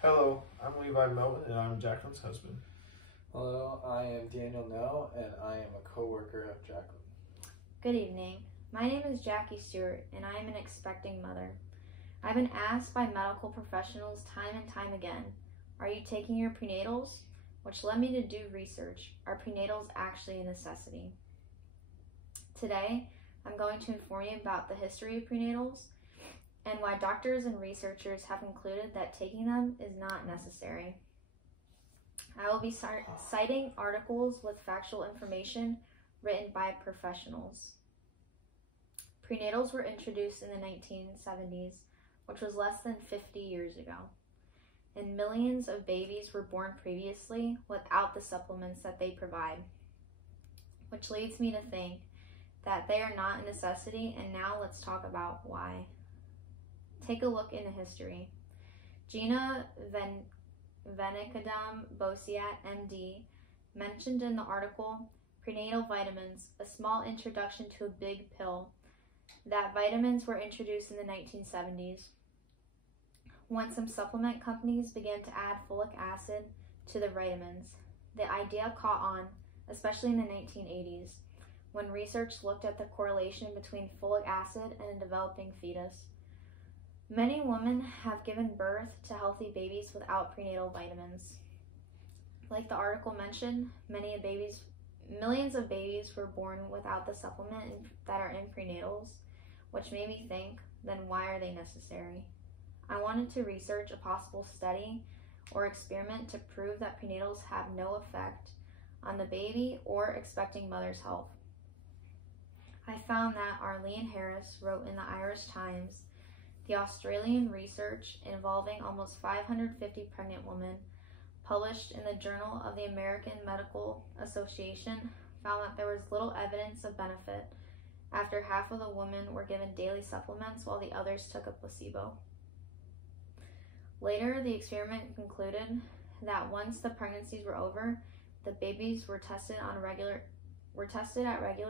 Hello, I'm Levi Melton, and I'm Jacqueline's husband. Hello, I am Daniel No, and I am a co-worker of Jacqueline. Good evening. My name is Jackie Stewart, and I am an expecting mother. I've been asked by medical professionals time and time again, are you taking your prenatals? Which led me to do research. Are prenatals actually a necessity? Today, I'm going to inform you about the history of prenatals and why doctors and researchers have concluded that taking them is not necessary. I will be citing articles with factual information written by professionals. Prenatals were introduced in the 1970s, which was less than 50 years ago, and millions of babies were born previously without the supplements that they provide, which leads me to think that they are not a necessity, and now let's talk about why. Take a look into history. Gina Venicadam Bosiat, MD, mentioned in the article, Prenatal Vitamins, a small introduction to a big pill, that vitamins were introduced in the 1970s, when some supplement companies began to add folic acid to their vitamins. The idea caught on, especially in the 1980s, when research looked at the correlation between folic acid and a developing fetus. Many women have given birth to healthy babies without prenatal vitamins. Like the article mentioned, millions of babies were born without the supplement that are in prenatals, which made me think, then why are they necessary? I wanted to research a possible study or experiment to prove that prenatals have no effect on the baby or expecting mother's health. I found that Arlene Harris wrote in the Irish Times, the Australian research involving almost 550 pregnant women published in the Journal of the American Medical Association found that there was little evidence of benefit after half of the women were given daily supplements while the others took a placebo. Later, the experiment concluded that once the pregnancies were over, the babies were tested at regular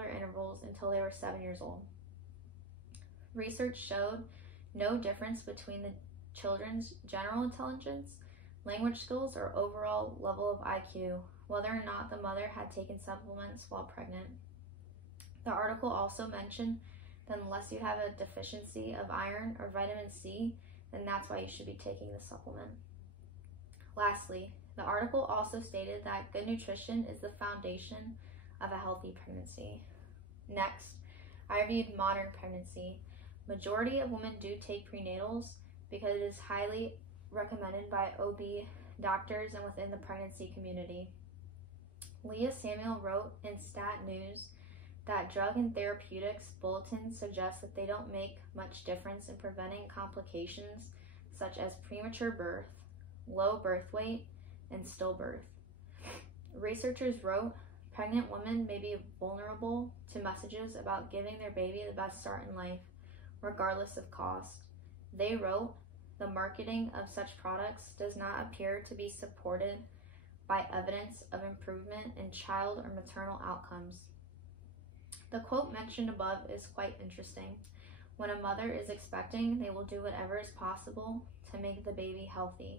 intervals until they were 7 years old. Research showed no difference between the children's general intelligence, language skills, or overall level of IQ, whether or not the mother had taken supplements while pregnant. The article also mentioned that unless you have a deficiency of iron or vitamin C, then that's why you should be taking the supplement. Lastly, the article also stated that good nutrition is the foundation of a healthy pregnancy. Next, I reviewed modern pregnancy. Majority of women do take prenatals because it is highly recommended by OB doctors and within the pregnancy community. Leah Samuel wrote in Stat News that drug and therapeutics bulletins suggest that they don't make much difference in preventing complications such as premature birth, low birth weight, and stillbirth. Researchers wrote, pregnant women may be vulnerable to messages about giving their baby the best start in life, regardless of cost. They wrote, the marketing of such products does not appear to be supported by evidence of improvement in child or maternal outcomes. The quote mentioned above is quite interesting. When a mother is expecting, they will do whatever is possible to make the baby healthy,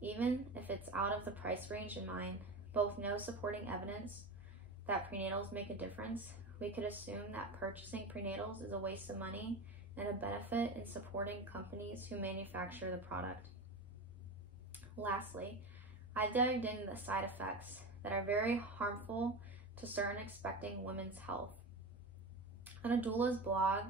even if it's out of the price range in mind. Both no supporting evidence that prenatals make a difference. We could assume that purchasing prenatals is a waste of money and a benefit in supporting companies who manufacture the product. Lastly, I dived into the side effects that are very harmful to certain expecting women's health. On a doula's blog,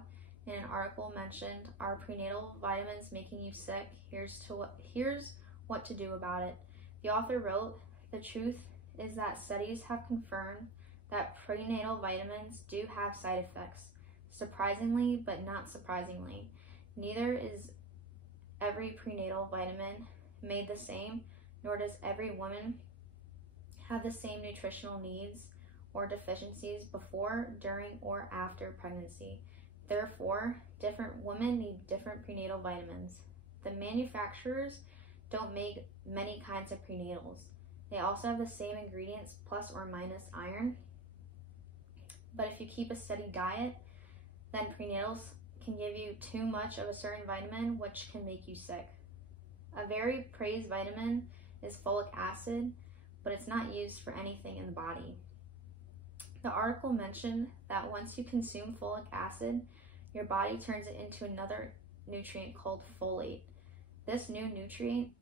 in an article mentioned, are prenatal vitamins making you sick? Here's what to do about it. The author wrote, the truth is that studies have confirmed that prenatal vitamins do have side effects. Surprisingly, but not surprisingly, neither is every prenatal vitamin made the same, nor does every woman have the same nutritional needs or deficiencies before, during, or after pregnancy. Therefore, different women need different prenatal vitamins. The manufacturers don't make many kinds of prenatals. They also have the same ingredients plus or minus iron. But if you keep a steady diet, then prenatals can give you too much of a certain vitamin, which can make you sick. A very praised vitamin is folic acid, but it's not used for anything in the body. The article mentioned that once you consume folic acid, your body turns it into another nutrient called folate. This new nutrient,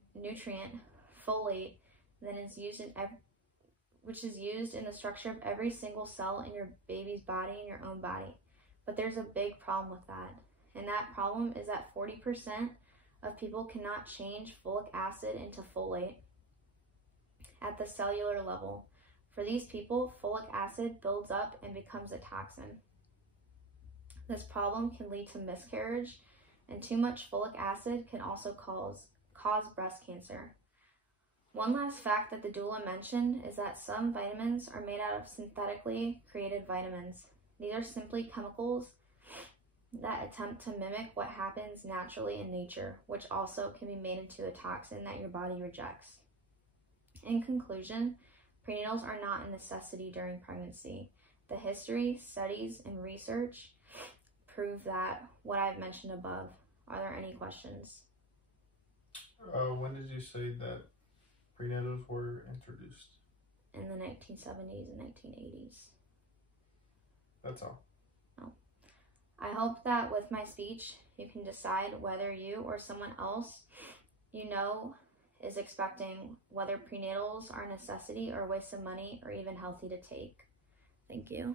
folate, then is used which is used in the structure of every single cell in your baby's body and your own body. But there's a big problem with that. And that problem is that 40% of people cannot change folic acid into folate at the cellular level. For these people, folic acid builds up and becomes a toxin. This problem can lead to miscarriage, and too much folic acid can also cause breast cancer. One last fact that the doula mentioned is that some vitamins are made out of synthetically created vitamins. These are simply chemicals that attempt to mimic what happens naturally in nature, which also can be made into a toxin that your body rejects. In conclusion, prenatals are not a necessity during pregnancy. The history, studies, and research prove that what I've mentioned above. Are there any questions? When did you say that prenatals were introduced? In the 1970s and 1980s. That's all. Oh. I hope that with my speech, you can decide whether you or someone else you know is expecting whether prenatals are a necessity or a waste of money or even healthy to take. Thank you.